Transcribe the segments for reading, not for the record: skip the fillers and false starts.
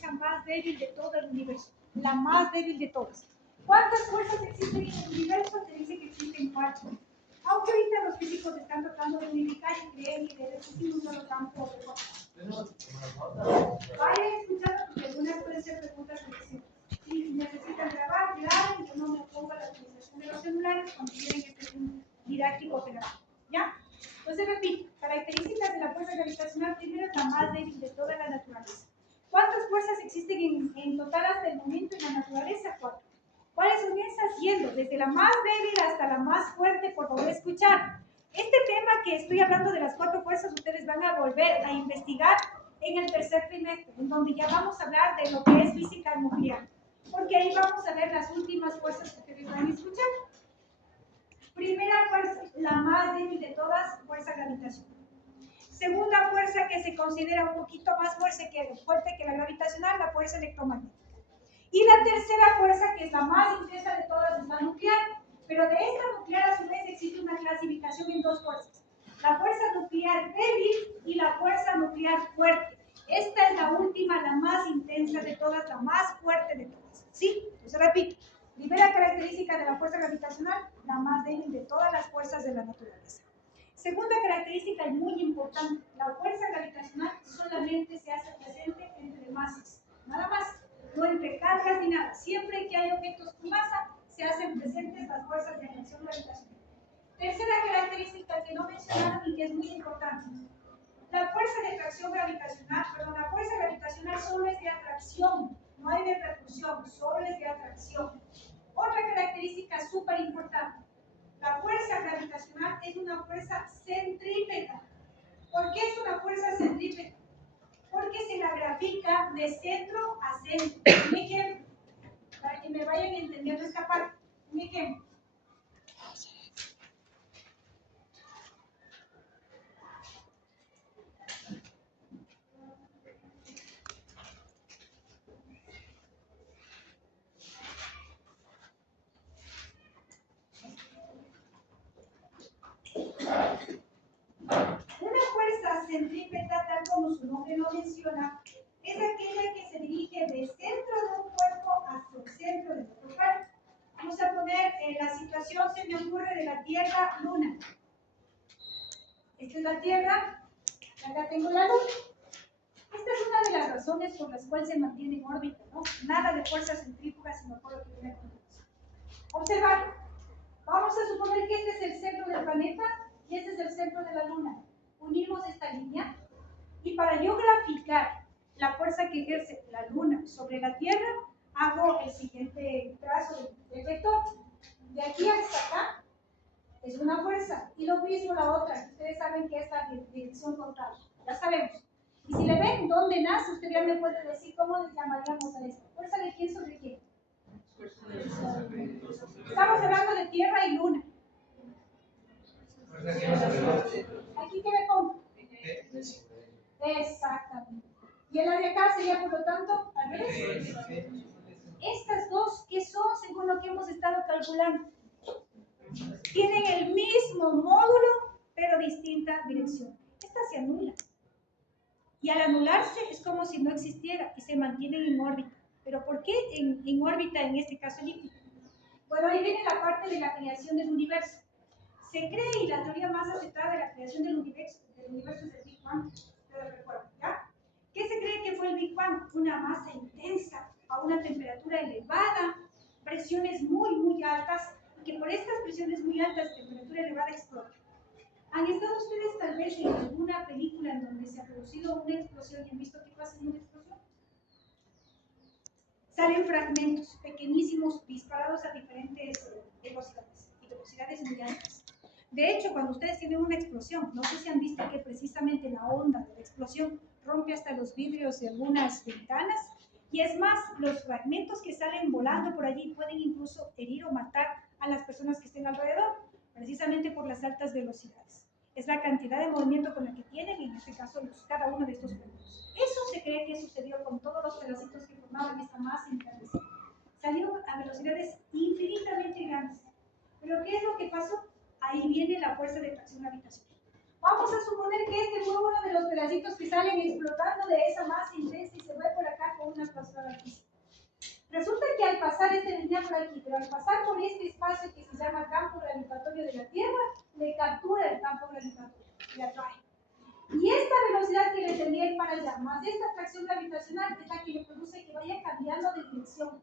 fuerza más débil de todo el universo, la más débil de todas. ¿Cuántas fuerzas existen en el universo? Te dice que existen 4. Aunque ahorita los físicos están tratando de unificar y creen que debe existir un solo campo de fuerza. Vayan escuchando porque algunas pueden ser preguntas que si necesitan grabar, graben, yo no me opongo a la utilización de los celulares cuando quieren que esté un didáctico pedagógico. ¿Ya? Entonces repito, características de la fuerza gravitacional, primero es la más débil de toda la naturaleza. ¿Cuántas fuerzas existen en total hasta el momento en la naturaleza? 4. ¿Cuáles son esas? Yendo desde la más débil hasta la más fuerte, por favor escuchar. Este tema que estoy hablando de las 4 fuerzas, ustedes van a volver a investigar en el tercer trimestre, en donde ya vamos a hablar de lo que es física nuclear, porque ahí vamos a ver las últimas fuerzas que ustedes van a escuchar. Primera fuerza, la más débil de todas, fuerza gravitacional. Segunda fuerza que se considera un poquito más fuerte que la gravitacional, la fuerza electromagnética. Y la tercera fuerza, que es la más intensa de todas, es la nuclear. Pero de esta nuclear, a su vez, existe una clasificación en 2 fuerzas. La fuerza nuclear débil y la fuerza nuclear fuerte. Esta es la última, la más intensa de todas, la más fuerte de todas. ¿Sí? Entonces repito. Primera característica de la fuerza gravitacional, la más débil de todas las fuerzas de la naturaleza. Segunda característica y muy importante, la fuerza gravitacional solamente se hace presente entre masas, nada más, no entre cargas ni nada. Siempre que hay objetos con masa, se hacen presentes las fuerzas de atracción gravitacional. Tercera característica que no mencionaron y que es muy importante, la fuerza de atracción gravitacional, la fuerza gravitacional solo es de atracción, no hay de repulsión, solo es de atracción. Otra característica súper importante, la fuerza gravitacional es una fuerza centrípeta. ¿Por qué es una fuerza centrípeta? Porque se la grafica de centro a centro. Un ejemplo, para que me vayan entendiendo esta parte. Un ejemplo. Una fuerza centrípeta, tal como su nombre lo menciona, es aquella que se dirige del centro de un cuerpo hacia el centro de otro cuerpo. Vamos a poner la situación, se me ocurre, de la Tierra-Luna. Esta es la Tierra, acá tengo la Luna. Esta es una de las razones por las cuales se mantiene en órbita, ¿no? Nada de fuerza centrífuga, sino por lo que viene a continuación. Observar, vamos a suponer que este es el centro del planeta y este es el centro de la Luna. Unimos esta línea y para yo graficar la fuerza que ejerce la Luna sobre la Tierra, hago el siguiente trazo del vector. De aquí hasta acá es una fuerza y lo mismo la otra. Ustedes saben que es la dirección contraria, ya sabemos. Y si le ven dónde nace, usted ya me puede decir cómo le llamaríamos a esto. ¿Fuerza de quién sobre quién? Estamos hablando de Tierra y Luna. ¿Aquí qué me pongo? Exactamente. ¿Y el área acá sería, por lo tanto, al revés? Estas dos, ¿qué son según lo que hemos estado calculando? Tienen el mismo módulo, pero distinta dirección. Esta se anula. Y al anularse es como si no existiera y se mantienen en órbita. ¿Pero por qué en órbita, en este caso elíptica? Bueno, ahí viene la parte de la creación del universo. Se cree, y la teoría más aceptada de la creación del universo es el Big Bang. Ustedes recuerdan, ¿ya? ¿Qué se cree que fue el Big Bang? Una masa intensa, a una temperatura elevada, presiones muy, muy altas, y que por estas presiones muy altas, temperatura elevada, explota. ¿Han estado ustedes tal vez en alguna película en donde se ha producido una explosión y han visto qué pasa en una explosión? Salen fragmentos pequeñísimos disparados a diferentes velocidades y velocidades muy altas. De hecho, cuando ustedes tienen una explosión, no sé si han visto que precisamente la onda de la explosión rompe hasta los vidrios de algunas ventanas, y es más, los fragmentos que salen volando por allí pueden incluso herir o matar a las personas que estén alrededor, precisamente por las altas velocidades. Es la cantidad de movimiento con la que tienen, en este caso, cada uno de estos fragmentos. Eso se cree que sucedió con todos los pedacitos que formaban esta masa engrandecida. Salió a velocidades infinitamente grandes. ¿Pero qué es lo que pasó? Ahí viene la fuerza de atracción gravitacional. Vamos a suponer que este fue uno de los pedacitos que salen explotando de esa masa intensa y se va por acá con una causal altísimo. Resulta que al pasar, venía por aquí, pero al pasar por este espacio que se llama campo gravitatorio de la Tierra, le captura el campo gravitatorio, le atrae. Y esta velocidad que le tenía para allá, más esta atracción gravitacional, es la que le produce que vaya cambiando de dirección.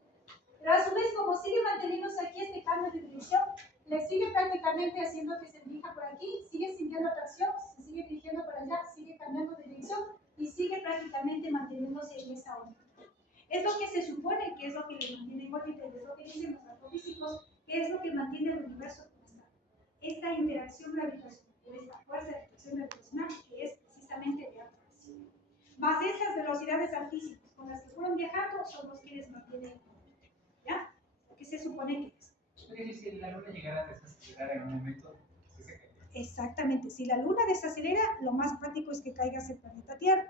Pero a su vez, como sigue manteniéndose aquí este cambio de dirección, le sigue prácticamente haciendo que se dirija por aquí, sigue sintiendo atracción, se sigue dirigiendo por allá, sigue cambiando de dirección y sigue prácticamente manteniéndose en esa órbita. Es lo que se supone que es lo que le mantiene en órbita, es lo que dicen los astrofísicos, que es lo que mantiene el universo como está. Esta interacción gravitacional, o esta fuerza de atracción gravitacional, que es precisamente de atracción. Más esas velocidades altísimas con las que fueron viajando son los que les mantienen en órbita. ¿Ya? ¿Qué se supone que es? Oye, si la Luna llegara a desacelerar en un momento, ¿sí se caería? Exactamente. Si la Luna desacelera, lo más práctico es que caiga hacia el planeta Tierra.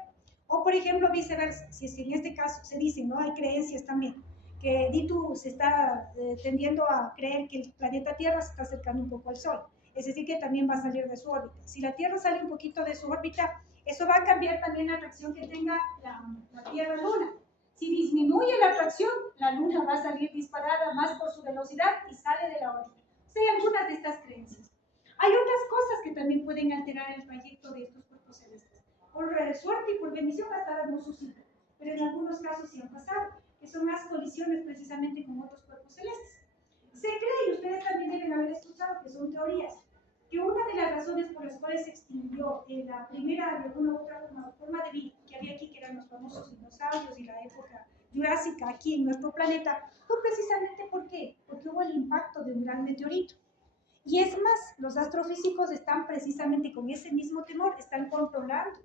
O, por ejemplo, viceversa. Si es que en este caso se dice, ¿no? Hay creencias también, que Ditu se está tendiendo a creer que el planeta Tierra se está acercando un poco al Sol. Es decir, que también va a salir de su órbita. Si la Tierra sale un poquito de su órbita, eso va a cambiar también la atracción que tenga la Tierra-Luna. Si disminuye la atracción, la Luna va a salir disparada más por su velocidad y sale de la órbita. O sea, hay algunas de estas creencias. Hay otras cosas que también pueden alterar el trayecto de estos cuerpos celestes. Por suerte y por bendición hasta ahora no sucede, pero en algunos casos sí han pasado, que son las colisiones precisamente con otros cuerpos celestes. Se cree, y ustedes también deben haber escuchado, que son teorías, que una de las razones por las cuales se extinguió la primera, de alguna u otra forma de vida que había aquí, que eran los famosos dinosaurios y la época jurásica aquí en nuestro planeta, fue precisamente ¿por qué? Porque hubo el impacto de un gran meteorito. Y es más, los astrofísicos están precisamente con ese mismo temor, están controlando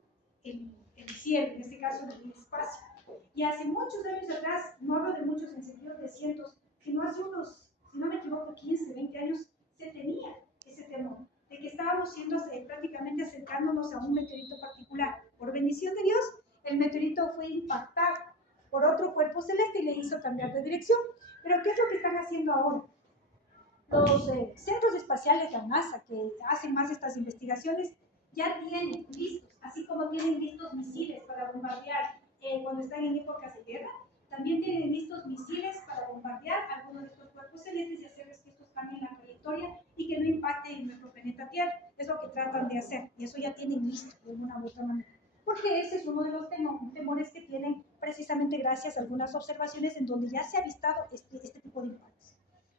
el cielo, en este caso el espacio. Y hace muchos años atrás, no hablo de muchos en el sentido de cientos, sino hace unos, si no me equivoco, 15, 20 años, se tenía ese temor de que estábamos siendo prácticamente acercándonos a un meteorito particular. Por bendición de Dios, el meteorito fue impactado por otro cuerpo celeste y le hizo cambiar de dirección. Pero ¿qué es lo que están haciendo ahora? Los centros espaciales, la NASA, que hacen más estas investigaciones, ya tienen listos, así como tienen listos misiles para bombardear cuando están en épocas de guerra, también tienen listos misiles para bombardear algunos de estos cuerpos celestes y hacerles que estos cambien la trayectoria y que no impacten en nuestro planeta Tierra. Es lo que tratan de hacer y eso ya tienen listo de una u otra manera. Porque ese es uno de los temores que tienen precisamente gracias a algunas observaciones en donde ya se ha avistado este tipo de impactos.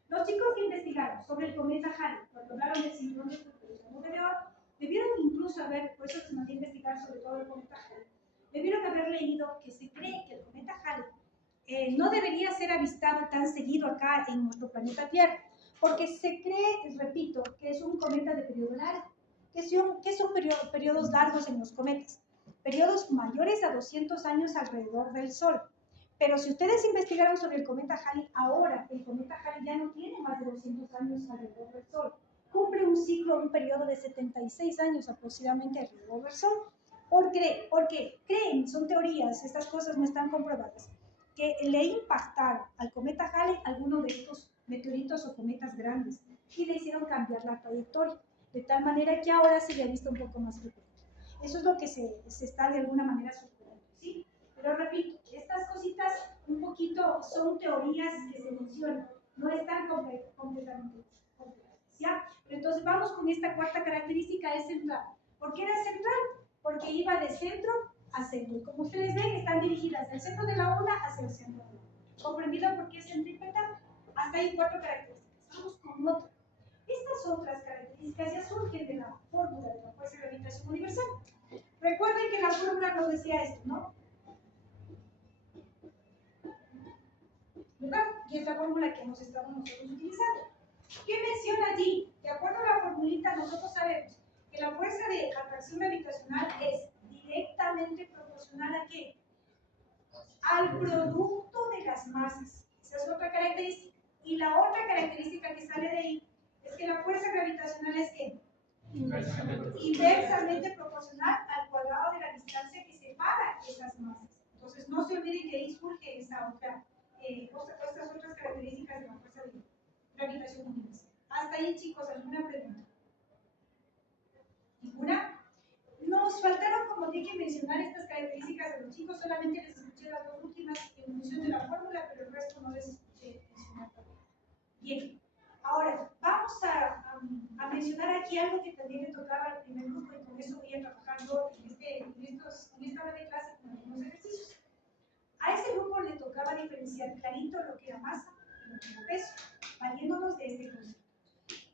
Los chicos que investigaron sobre el cometa Halley, cuando hablaron del cinturón de nube de oro, debieron incluso haber, por eso se mandó a investigar sobre todo el cometa Halley, debieron haber leído que se cree que el cometa Halley no debería ser avistado tan seguido acá en nuestro planeta Tierra, porque se cree, repito, que es un cometa de periodo largo. ¿Qué son periodos largos en los cometas? Periodos mayores a 200 años alrededor del Sol. Pero si ustedes investigaron sobre el cometa Halley, ahora el cometa Halley ya no tiene más de 200 años alrededor del Sol. Cumple un ciclo, un periodo de 76 años aproximadamente alrededor del Sol. Porque creen, son teorías, estas cosas no están comprobadas, que le impactaron al cometa Halley alguno de estos meteoritos o cometas grandes y le hicieron cambiar la trayectoria, de tal manera que ahora se le ha visto un poco más frecuente. Eso es lo que se está de alguna manera suponiendo, ¿sí? Pero repito, estas cositas un poquito son teorías que se mencionan, no están completamente completas, ¿ya? Pero entonces vamos con esta cuarta característica, es central. ¿Por qué era central? Porque iba de centro a centro. Y como ustedes ven, están dirigidas del centro de la una hacia el centro de la otra. ¿Comprendido por qué es centrípeta? Hasta ahí 4 características. Vamos con otra. Estas otras características ya surgen de la fórmula de la fuerza de gravitación universal. Recuerden que la fórmula nos decía esto, ¿no? ¿Verdad? Y es la fórmula que hemos estado nosotros utilizando. ¿Qué menciona allí? De acuerdo a la formulita, nosotros sabemos que la fuerza de atracción gravitacional es directamente proporcional ¿a qué? Al producto de las masas. Esa es otra característica. Y la otra característica que sale de ahí es que la fuerza gravitacional es ¿qué? Inversamente proporcional al cuadrado de la distancia que separa esas masas. Entonces, no se olviden que ahí surge esa otra, estas otras características de la fuerza de gravitación universal. Hasta ahí, chicos, ¿alguna pregunta? ¿Ninguna? Nos faltaron, como dije, mencionar estas características de los chicos, solamente les escuché las dos últimas en función aquí algo que también le tocaba al primer grupo y con eso voy a trabajar yo en esta hora de clase con algunos ejercicios. A ese grupo le tocaba diferenciar clarito lo que era masa y lo que era peso, valiéndonos de este concepto.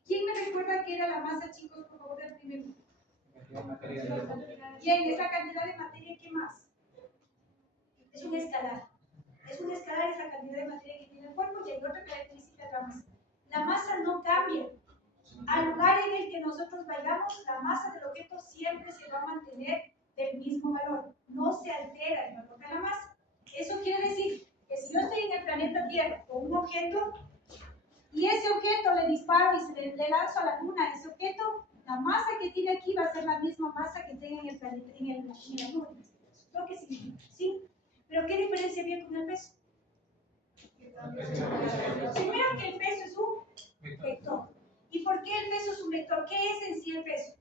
¿Quién me recuerda qué era la masa, chicos, por favor, del primer grupo? Bien, es la cantidad de materia, ¿qué más? Es un escalar. Es un escalar, es la cantidad de materia que tiene el cuerpo y hay otra característica de la masa. La masa no cambia. Al lugar en el que nosotros vayamos, la masa del objeto siempre se va a mantener del mismo valor. No se altera el valor de la masa. Eso quiere decir que si yo estoy en el planeta Tierra con un objeto y ese objeto le disparo y le lanzo a la luna a ese objeto, la masa que tiene aquí va a ser la misma masa que tenga en el planeta, en la luna. ¿Lo que significa? ¿Sí? ¿Pero qué diferencia había con el peso? Primero que el peso es un vector. ¿Y por qué el peso es un vector? ¿Qué es en sí el peso?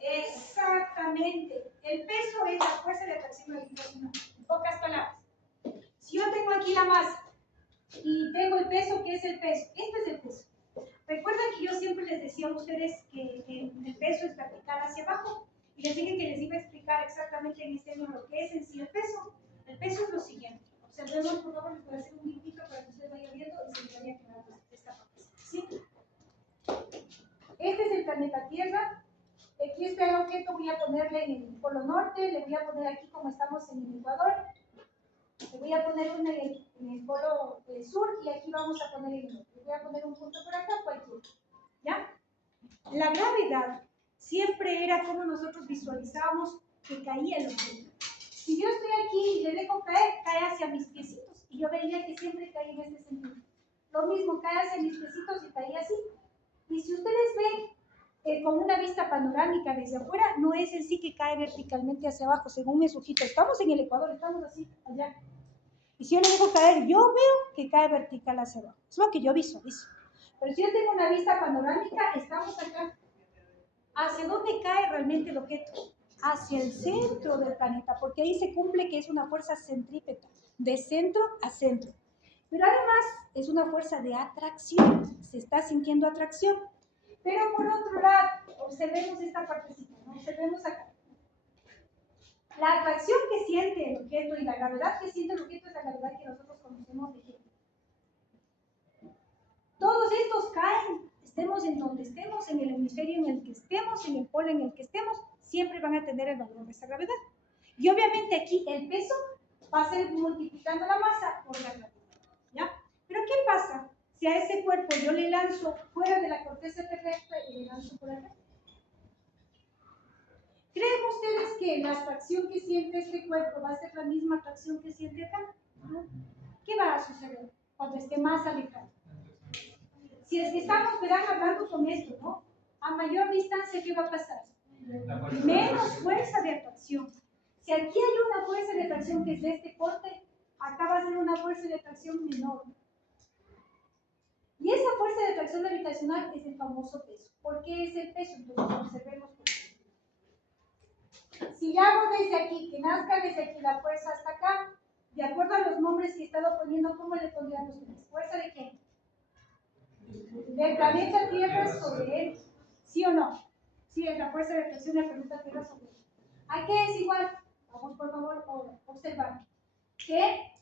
Exactamente. El peso es la fuerza de atracción gravitacional. En pocas palabras. Si yo tengo aquí la masa y tengo el peso, ¿qué es el peso? Este es el peso. Recuerdan que yo siempre les decía a ustedes que el peso es vertical hacia abajo y les dije que les iba a explicar exactamente en este año lo que es en sí el peso. El peso es lo siguiente. Observemos, por favor, les voy a hacer un dibujito para que ustedes vayan viendo y se les vaya quedando esta parte. ¿Sí? Este es el planeta Tierra. Aquí está el objeto, voy a ponerle en el polo norte, le voy a poner aquí como estamos en el Ecuador. Le voy a poner uno en el polo sur y aquí vamos a poner el norte. Le voy a poner un punto por acá, cualquiera. ¿Ya? La gravedad siempre era como nosotros visualizábamos que caía el objeto. Si yo estoy aquí y le dejo caer, cae hacia mis piecitos. Y yo veía que siempre caía en este sentido. Lo mismo, cae hacia mis piecitos y caía así. Y si ustedes ven con una vista panorámica desde afuera, no es en sí que cae verticalmente hacia abajo, según mi ojito. Estamos en el Ecuador, estamos así, allá. Y si yo le dejo caer, yo veo que cae vertical hacia abajo. Es lo que yo visualizo. Pero si yo tengo una vista panorámica, estamos acá. ¿Hacia dónde cae realmente el objeto? Hacia el centro del planeta, porque ahí se cumple que es una fuerza centrípeta, de centro a centro. Pero además es una fuerza de atracción, se está sintiendo atracción. Pero por otro lado, observemos esta partecita, ¿no? Observemos acá. La atracción que siente el objeto y la gravedad que siente el objeto es la gravedad que nosotros conocemos de G. Todos estos caen, estemos en donde estemos, en el hemisferio en el que estemos, en el polo en el que estemos, siempre van a tener el valor de esa gravedad. Y obviamente aquí el peso va a ser multiplicando la masa por la gravedad. ¿Ya? Pero ¿qué pasa si a ese cuerpo yo le lanzo fuera de la corteza terrestre y le lanzo por acá? ¿Creen ustedes que la atracción que siente este cuerpo va a ser la misma atracción que siente acá? ¿No? ¿Qué va a suceder cuando esté más alejado? Si es que estamos, verán, hablando con esto, ¿no? A mayor distancia, ¿qué va a pasar? Menos fuerza de atracción. Si aquí hay una fuerza de atracción que es de este corte, acá va a ser una fuerza de atracción menor. Y esa fuerza de atracción gravitacional es el famoso peso. ¿Por qué es el peso? Entonces observemos por qué. Si hago desde aquí, que nazca desde aquí la fuerza hasta acá, de acuerdo a los nombres que he estado poniendo, ¿cómo le pondrían ustedes? ¿Fuerza de qué? Del planeta Tierra sobre él. ¿Sí o no? Sí, es la fuerza de atracción del planeta Tierra sobre él. ¿A qué es igual? Vamos por favor a observar. Que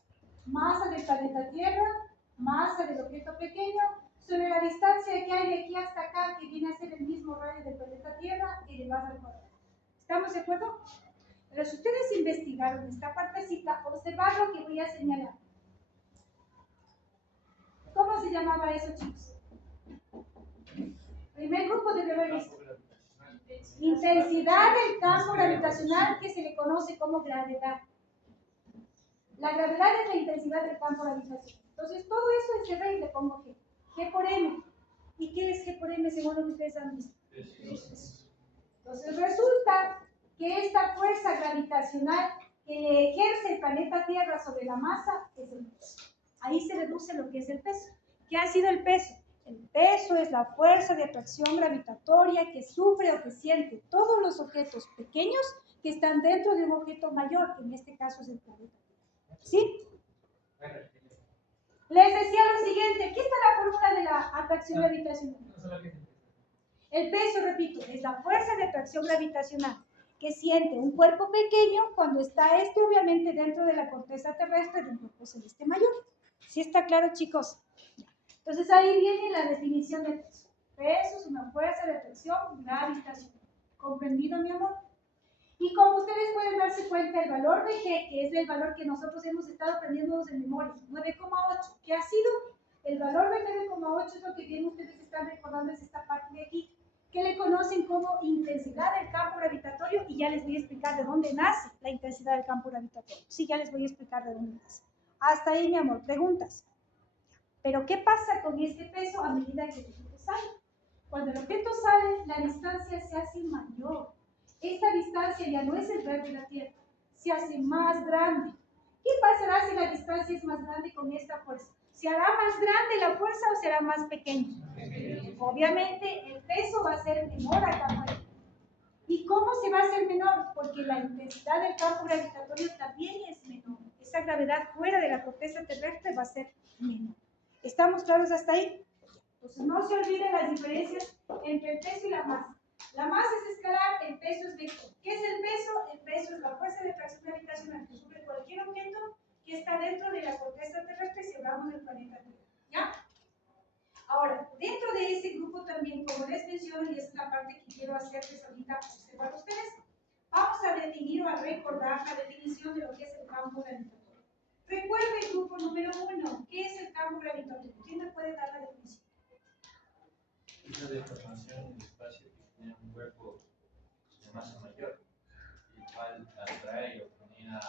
masa del planeta Tierra, masa del objeto pequeño, sobre la distancia que hay de aquí hasta acá, que viene a ser el mismo radio del planeta Tierra, elevado al cuadrado. ¿Estamos de acuerdo? Pero si ustedes investigaron esta partecita, observad lo que voy a señalar. ¿Cómo se llamaba eso, chicos? Primer grupo debe haber visto. Intensidad del campo gravitacional, que se le conoce como gravedad. La gravedad es la intensidad del campo gravitacional. Entonces, todo eso es R y le pongo G. G por M. ¿Y qué es G por M según lo que ustedes han visto? Entonces, resulta que esta fuerza gravitacional que le ejerce el planeta Tierra sobre la masa es el peso. Ahí se reduce lo que es el peso. ¿Qué ha sido el peso? El peso es la fuerza de atracción gravitatoria que sufre o que siente todos los objetos pequeños que están dentro de un objeto mayor, que en este caso es el planeta Tierra. ¿Sí? Les decía lo siguiente, aquí está la fórmula de la atracción gravitacional. No solo que El peso, repito, es la fuerza de atracción gravitacional que siente un cuerpo pequeño cuando está obviamente dentro de la corteza terrestre de un cuerpo celeste mayor. ¿Sí está claro, chicos? Entonces ahí viene la definición de peso. Peso es una fuerza de atracción gravitacional. ¿Comprendido, mi amor? Y como ustedes pueden darse cuenta, el valor de G, que es el valor que nosotros hemos estado aprendiendo de memoria, 9,8, que ha sido el valor de 9,8, es lo que bien ustedes están recordando, es esta parte de aquí, que le conocen como intensidad del campo gravitatorio, y ya les voy a explicar de dónde nace la intensidad del campo gravitatorio. Sí, ya les voy a explicar de dónde nace. Hasta ahí, mi amor, preguntas. Pero, ¿qué pasa con este peso a medida que el objeto sale? Cuando el objeto sale, la distancia se hace mayor. Esta distancia ya no es el verde de la Tierra, se hace más grande. ¿Qué pasará si la distancia es más grande con esta fuerza? ¿Se hará más grande la fuerza o será más pequeña? Obviamente el peso va a ser menor acá afuera. ¿Y cómo se va a hacer menor? Porque la intensidad del campo gravitatorio también es menor. Esa gravedad fuera de la corteza terrestre va a ser menor. ¿Estamos claros hasta ahí? Entonces no se olviden las diferencias entre el peso y la masa. La masa es escalar, el peso es vector. ¿Qué es el peso? El peso es la fuerza de atracción gravitacional que sufre cualquier objeto que está dentro de la corteza terrestre si hablamos del planeta Tierra. ¿Ya? Ahora, dentro de ese grupo también, como les menciono, y esa es la parte que quiero hacerles ahorita observar a ustedes, vamos a definir o a recordar la definición de lo que es el campo gravitatorio. Recuerda el grupo número 1. ¿Qué es el campo gravitatorio? ¿Quién me puede dar la definición? Es la deformación en el espacio que tiene un cuerpo de masa mayor, el cual atrae o genera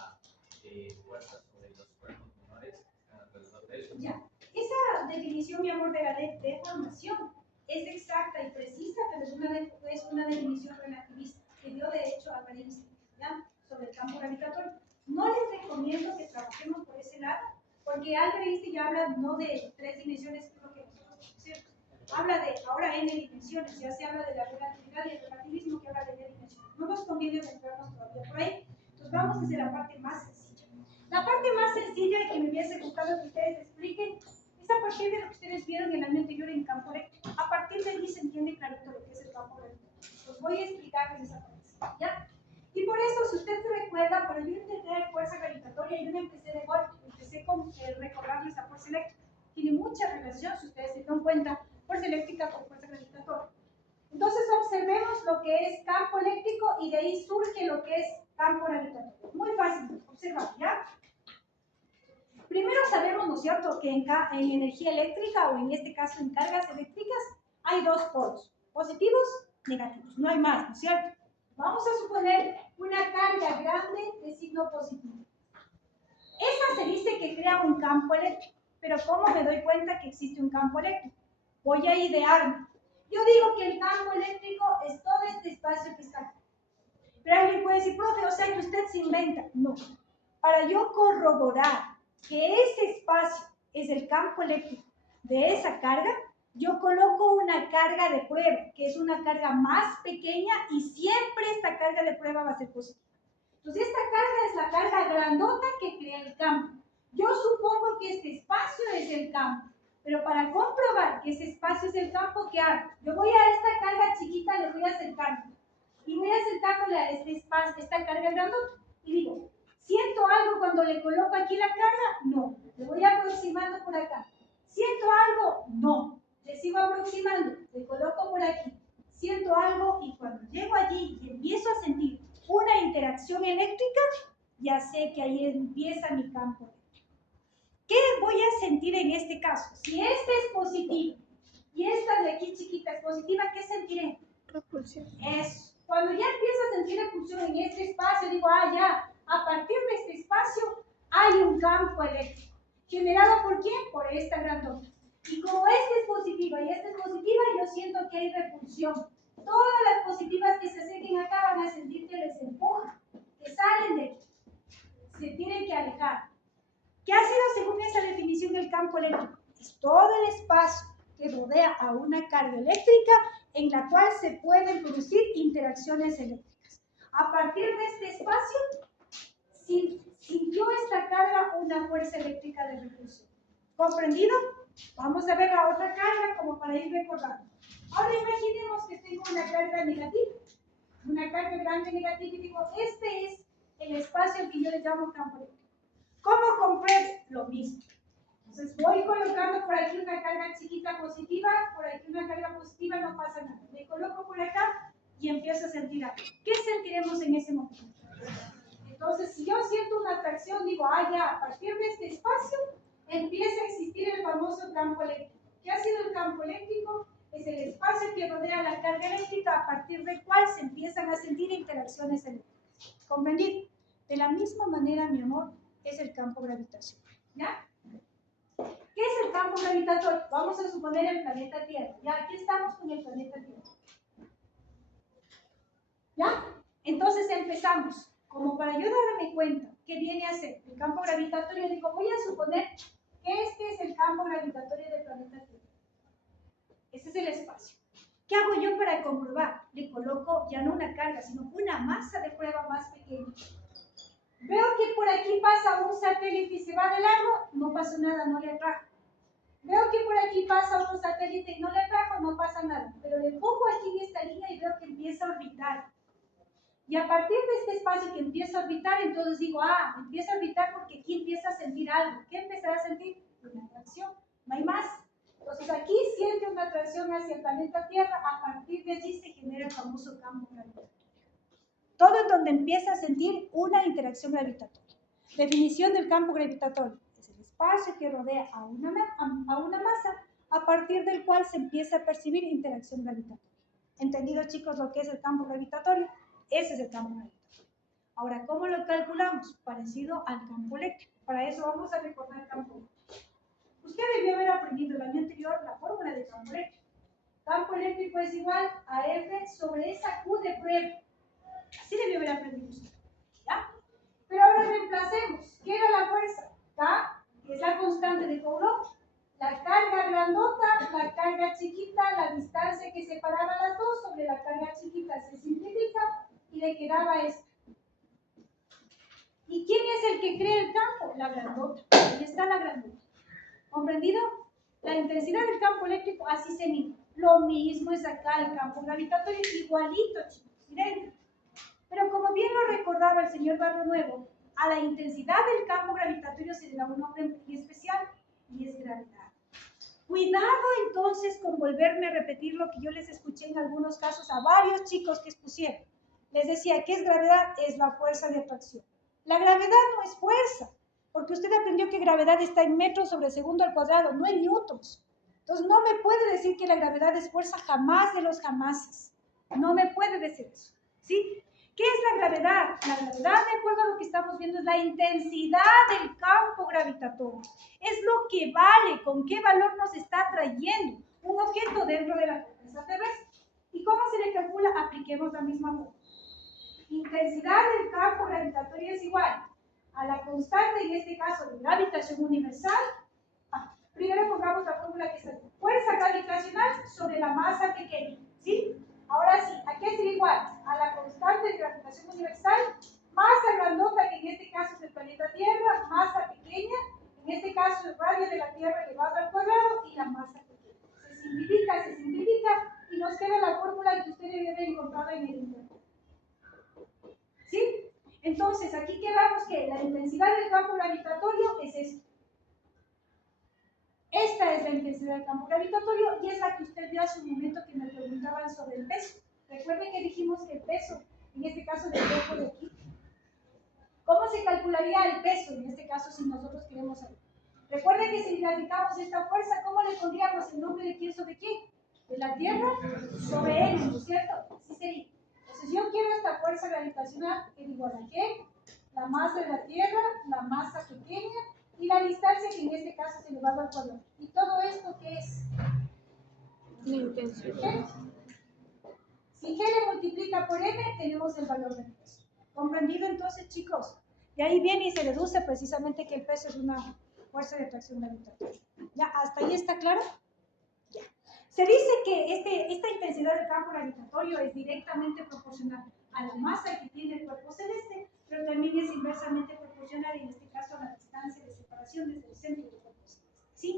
fuerza sobre los cuerpos menores que están alrededor de eso. Ya. Esa definición, mi amor, de la deformación es exacta y precisa, pero es una definición relativista que dio de hecho Albert Einstein, ¿ya? Sobre el campo gravitatorio. No les recomiendo que trabajemos por ese lado, porque Albert Einstein ya habla no de 3 dimensiones, que es lo que nosotros conocemos. Habla de ahora n dimensiones, ya se habla de la relatividad y el relativismo que habla de n dimensiones. No nos conviene centrarnos todavía por ahí, entonces vamos desde la parte más sencilla. La parte más sencilla y que me hubiese gustado que ustedes expliquen es a partir de lo que ustedes vieron el año anterior en campo eléctrico. A partir de allí se entiende clarito lo que es el campo eléctrico. Os voy a explicarles esa parte, ¿ya? Y por eso, si usted se recuerda, para yo entender fuerza gravitatoria, yo no empecé de golpe, empecé con recordarles la fuerza eléctrica. Tiene mucha relación, si ustedes se dan cuenta, fuerza eléctrica con fuerza gravitatoria. Entonces, observemos lo que es campo eléctrico y de ahí surge lo que es campo gravitatorio. Muy fácil, observar, ¿ya? Primero sabemos, ¿no es cierto?, que en energía eléctrica, o en este caso en cargas eléctricas, hay dos polos, positivos, negativos, no hay más, ¿no es cierto? Vamos a suponer una carga grande de signo positivo. Esa se dice que crea un campo eléctrico, pero ¿cómo me doy cuenta que existe un campo eléctrico? Voy a idearme. Yo digo que el campo eléctrico es todo este espacio que está aquí. Pero alguien puede decir, profe, o sea que usted se inventa. No. Para yo corroborar que ese espacio es el campo eléctrico de esa carga, yo coloco una carga de prueba, que es una carga más pequeña y siempre esta carga de prueba va a ser positiva. Entonces esta carga es la carga grandota que crea el campo. Yo supongo que este espacio es el campo, pero para comprobar que ese espacio es el campo, ¿qué hago? Yo voy a esta carga chiquita, le voy acercando y voy acercándole a este espacio, esta carga grandota y digo, ¿siento algo cuando le coloco aquí la carga? No. Le voy aproximando por acá. ¿Siento algo? No. Le sigo aproximando. Le coloco por aquí. Siento algo y cuando llego allí y empiezo a sentir una interacción eléctrica, ya sé que ahí empieza mi campo eléctrico. ¿Qué voy a sentir en este caso? Si este es positivo y esta de aquí chiquita es positiva, ¿qué sentiré? Repulsión. Eso. Cuando ya empiezo a sentir repulsión en este espacio, digo, ya, a partir de este espacio hay un campo eléctrico. ¿Generado por quién? Por esta grandota. Y como esta es positiva y esta es positiva, yo siento que hay repulsión. Todas las positivas que se acerquen acá van a sentir que les empuja, que salen de aquí. Se tienen que alejar. ¿Qué ha sido según esa definición el campo eléctrico? Es todo el espacio que rodea a una carga eléctrica en la cual se pueden producir interacciones eléctricas. A partir de este espacio, sintió esta carga una fuerza eléctrica de repulsión. ¿Comprendido? Vamos a ver la otra carga como para ir recordando. Ahora imaginemos que tengo una carga negativa, una carga grande negativa y digo, este es el espacio que yo le llamo campo eléctrico. ¿Cómo compruebo? Lo mismo. Entonces voy colocando por aquí una carga chiquita positiva, por aquí una carga positiva, no pasa nada. Le coloco por acá y empiezo a sentir algo. ¿Qué sentiremos en ese momento? Entonces, si yo siento una atracción, digo, ya, a partir de este espacio empieza a existir el famoso campo eléctrico. ¿Qué ha sido el campo eléctrico? Es el espacio que rodea la carga eléctrica a partir del cual se empiezan a sentir interacciones eléctricas. ¿Comprendido? De la misma manera, mi amor, es el campo gravitacional. ¿Ya? ¿Qué es el campo gravitatorio? Vamos a suponer el planeta Tierra. Ya, aquí estamos con el planeta Tierra. ¿Ya? Entonces empezamos. Como para yo darme cuenta qué viene a ser el campo gravitatorio, digo, voy a suponer que este es el campo gravitatorio del planeta Tierra. Ese es el espacio. ¿Qué hago yo para comprobar? Le coloco ya no una carga, sino una masa de prueba más pequeña. Veo que por aquí pasa un satélite y se va de largo, no pasó nada, no le atrajo. Veo que por aquí pasa otro satélite y no le atrajo, no pasa nada. Pero le pongo aquí en esta línea y veo que empieza a orbitar. Y a partir de este espacio que empieza a orbitar, entonces digo, empieza a orbitar porque aquí empieza a sentir algo. ¿Qué empezará a sentir? Una atracción. No hay más. Entonces aquí siente una atracción hacia el planeta Tierra, a partir de allí se genera el famoso campo gravitatorio. Todo en donde empieza a sentir una interacción gravitatoria. Definición del campo gravitatorio. Es el espacio que rodea a una masa, a partir del cual se empieza a percibir interacción gravitatoria. ¿Entendido, chicos, lo que es el campo gravitatorio? Ese es el campo gravitatorio. Ahora, ¿cómo lo calculamos? Parecido al campo eléctrico. Para eso vamos a recordar el campo eléctrico. Usted debió haber aprendido el año anterior la fórmula del campo eléctrico. Campo eléctrico es igual a F sobre esa Q de prueba. Así debió haber aprendido usted. ¿Ya? Pero ahora reemplacemos. ¿Qué era la fuerza? K, que es la constante de Coulomb. La carga grandota, la carga chiquita, la distancia que separaba las dos sobre la carga chiquita se simplifica y le quedaba esto. ¿Y quién es el que crea el campo? La grandota. Ahí está la grandota. ¿Comprendido? La intensidad del campo eléctrico así se mide. Lo mismo es acá el campo gravitatorio, igualito, chicos. Miren. Pero como bien lo recordaba el señor Barro Nuevo, a la intensidad del campo gravitatorio se le da un nombre muy especial y es gravedad. Cuidado entonces con volverme a repetir lo que yo les escuché en algunos casos a varios chicos que expusieron. Les decía, ¿qué es gravedad? Es la fuerza de atracción. La gravedad no es fuerza, porque usted aprendió que gravedad está en metros sobre segundo al cuadrado, no en newtons. Entonces no me puede decir que la gravedad es fuerza jamás de los jamases. No me puede decir eso, ¿sí? ¿Qué es la gravedad? La gravedad, de acuerdo a lo que estamos viendo, es la intensidad del campo gravitatorio. Es lo que vale, con qué valor nos está trayendo un objeto dentro de la corteza terrestre. ¿Y cómo se le calcula? Apliquemos la misma fórmula. Intensidad del campo gravitatorio es igual a la constante, en este caso, de gravitación universal. Primero pongamos la fórmula que es fuerza gravitacional sobre la masa pequeña, ¿sí? Ahora sí, ¿a qué sería igual? A la constante de gravitación universal, masa grandota, que en este caso es el planeta Tierra, masa pequeña, en este caso el radio de la Tierra elevado al cuadrado, y la masa pequeña. Se simplifica, y nos queda la fórmula que usted debe haber encontrado en el internet. ¿Sí? Entonces, aquí quedamos que la intensidad del campo gravitatorio es eso. Esta es la intensidad del campo gravitatorio y es la que usted vio hace un momento que me preguntaban sobre el peso. Recuerden que dijimos que el peso, en este caso del cuerpo de aquí, ¿cómo se calcularía el peso en este caso si nosotros queremos saber? Recuerden que si graficamos esta fuerza, ¿cómo le pondríamos el nombre de quién sobre quién? De la Tierra sobre él, ¿no es cierto? Así sería. Entonces yo quiero esta fuerza gravitacional que igual a qué? La masa de la Tierra, la masa pequeña, y la distancia que en este caso es elevado al cuadrado. ¿Y todo esto qué es? La intensidad. Si G le multiplica por M, tenemos el valor del peso. ¿Comprendido entonces, chicos? Y ahí viene y se deduce precisamente que el peso es una fuerza de atracción gravitatoria. ¿Ya? ¿Hasta ahí está claro? Ya. Se dice que esta intensidad del campo gravitatorio es directamente proporcional a la masa que tiene el cuerpo celeste, pero también es inversamente proporcional, en este caso, a la distancia de separación desde el centro del cuerpo celeste. ¿Sí?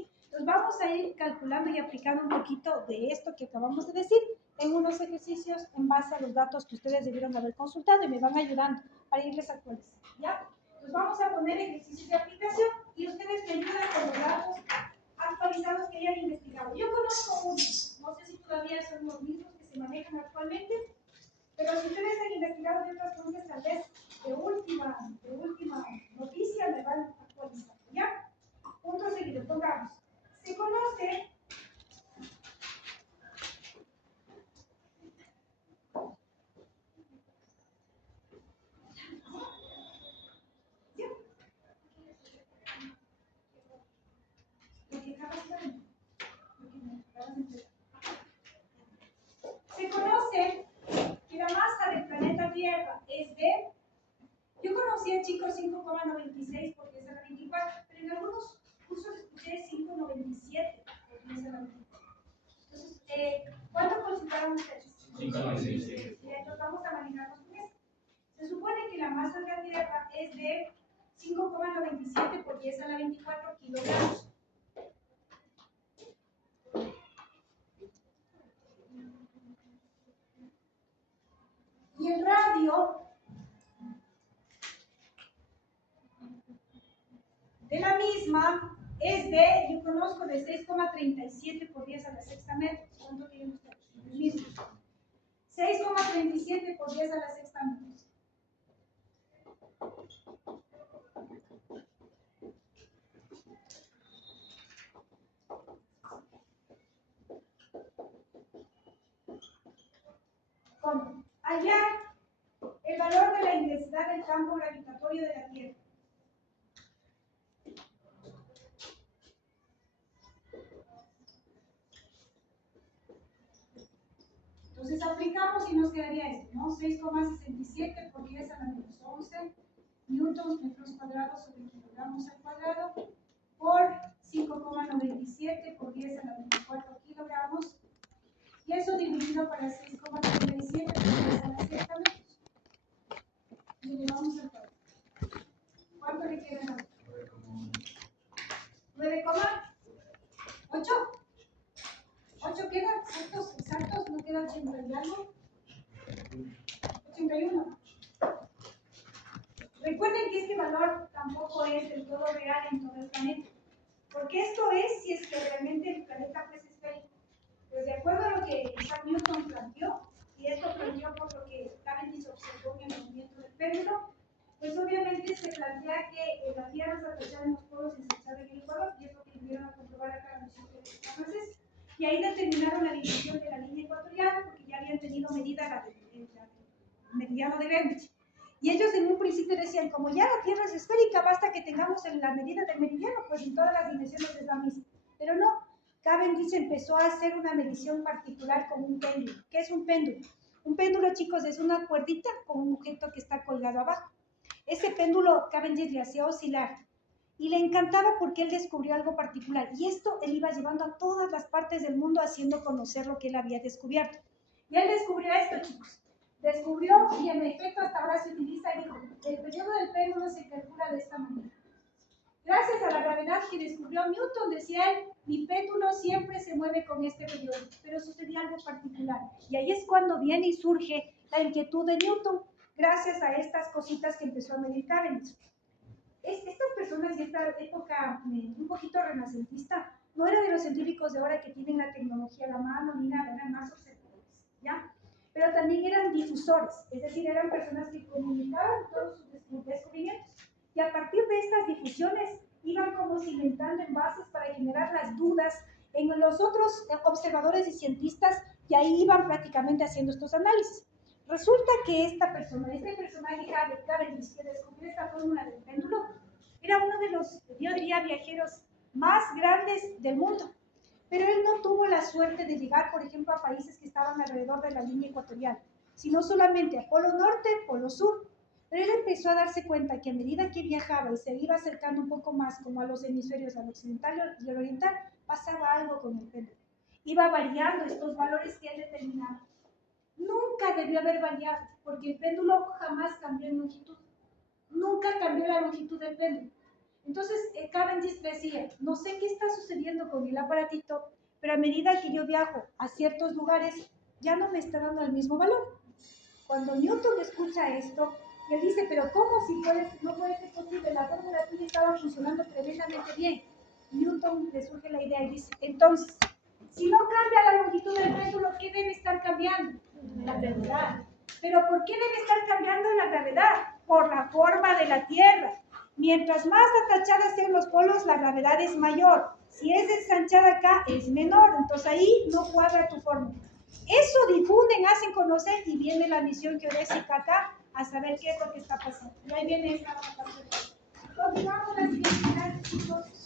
calculando y aplicando un poquito de esto que acabamos de decir en unos ejercicios en base a los datos que ustedes debieron haber consultado y me van ayudando para irles actualizando, ¿ya? Entonces vamos a poner ejercicios de aplicación y ustedes me ayudan con los datos actualizados que hayan investigado. Yo conozco uno, no sé si todavía son los mismos que se manejan actualmente, pero si ustedes han investigado de otras fuentes, tal vez de última noticia, me van actualizando, ¿ya? Punto seguido, pongamos. Se conoce Se conoce que la masa del planeta Tierra es de, yo conocía, chicos, 5,96 por 10 a la 24, pero en algunos cursos escuché 5,97 por 10 a la 24. Entonces, ¿cuánto consideraron ustedes? 5,96. Entonces vamos a manejarnos con eso. Se supone que la masa de la Tierra es de 5,97 por 10 a la 24 kilogramos. Y el radio de la misma es de, yo conozco, de 6,37 por 10 a la sexta metros. ¿Cuánto tienen ustedes? El mismo. 6,37 por 10 a la sexta metros. ¿Cómo? Hallar el valor de la intensidad del campo gravitatorio de la Tierra. Entonces aplicamos y nos quedaría esto, ¿no? 6,67 por 10 a la menos 11 newtons metros cuadrados sobre kilogramos al cuadrado por 5,97 por 10 a la menos 4 kilogramos, y eso dividido para 6,37 por 10 a la sexta metros. Y le vamos al cuadrado. ¿Cuánto le queda? 9,8. 8 quedan exactos, no queda 80 y algo. 81. Recuerden que este valor tampoco es del todo real en todo el planeta, porque esto es si es que realmente el planeta pues es esférico. Pues de acuerdo a lo que Isaac Newton planteó, y esto planteó por lo que Cavendish observó en el movimiento del péndulo, pues obviamente se plantea que la Tierra está atrachada en los polos y se echa en el Ecuador, y es lo que vinieron a comprobar acá la misión de los franceses. Y ahí determinaron la división de la línea ecuatorial, porque ya habían tenido medida la del meridiano de Greenwich. Y ellos en un principio decían, como ya la Tierra es esférica, basta que tengamos la medida del meridiano, pues en todas las dimensiones es la misma. Pero no, Cavendish empezó a hacer una medición particular con un péndulo. ¿Qué es un péndulo? Un péndulo, chicos, es una cuerdita con un objeto que está colgado abajo. Ese péndulo Cavendish le hacía oscilar y le encantaba porque él descubrió algo particular, y esto él iba llevando a todas las partes del mundo haciendo conocer lo que él había descubierto. Y él descubrió esto, chicos. Descubrió, y en efecto hasta ahora se utiliza, y dijo, el periodo del péndulo se calcula de esta manera. Gracias a la gravedad que descubrió Newton, decía él, mi péndulo siempre se mueve con este periodo, pero sucedía algo particular. Y ahí es cuando viene y surge la inquietud de Newton, gracias a estas cositas que empezó a medir Cavendish. Estas personas de esta época un poquito renacentista no eran de los científicos de ahora que tienen la tecnología a la mano ni nada, eran más observadores, ¿ya? Pero también eran difusores, es decir, eran personas que comunicaban todos sus descubrimientos, y a partir de estas difusiones iban como cimentando en bases para generar las dudas en los otros observadores y cientistas, y ahí iban prácticamente haciendo estos análisis. Resulta que esta persona, este personaje Cavendish, que descubrió esta fórmula del péndulo, era uno de los, yo diría, viajeros más grandes del mundo. Pero él no tuvo la suerte de llegar, por ejemplo, a países que estaban alrededor de la línea ecuatorial, sino solamente a Polo Norte, Polo Sur. Pero él empezó a darse cuenta que a medida que viajaba y se iba acercando un poco más como a los hemisferios, al occidental y al oriental, pasaba algo con el péndulo. Iba variando estos valores que él determinaba. Nunca debió haber variado, porque el péndulo jamás cambió en longitud. Nunca cambió la longitud del péndulo. Entonces, Cavendish decía, no sé qué está sucediendo con el aparatito, pero a medida que yo viajo a ciertos lugares, ya no me está dando el mismo valor. Cuando Newton escucha esto, él dice, pero ¿cómo si no puede ser posible? La fórmula tuya estaba funcionando tremendamente bien. Newton le surge la idea y dice, entonces, si no cambia la longitud del péndulo, ¿qué debe estar cambiando? La gravedad. ¿Pero por qué debe estar cambiando la gravedad? Por la forma de la Tierra. Mientras más atachadas sean los polos, la gravedad es mayor. Si es ensanchada acá, es menor. Entonces ahí no cuadra tu fórmula. Eso difunden, hacen conocer y viene la misión geodésica acá a saber qué es lo que está pasando. Y ahí viene esta parte. Continuamos la siguiente clase, chicos.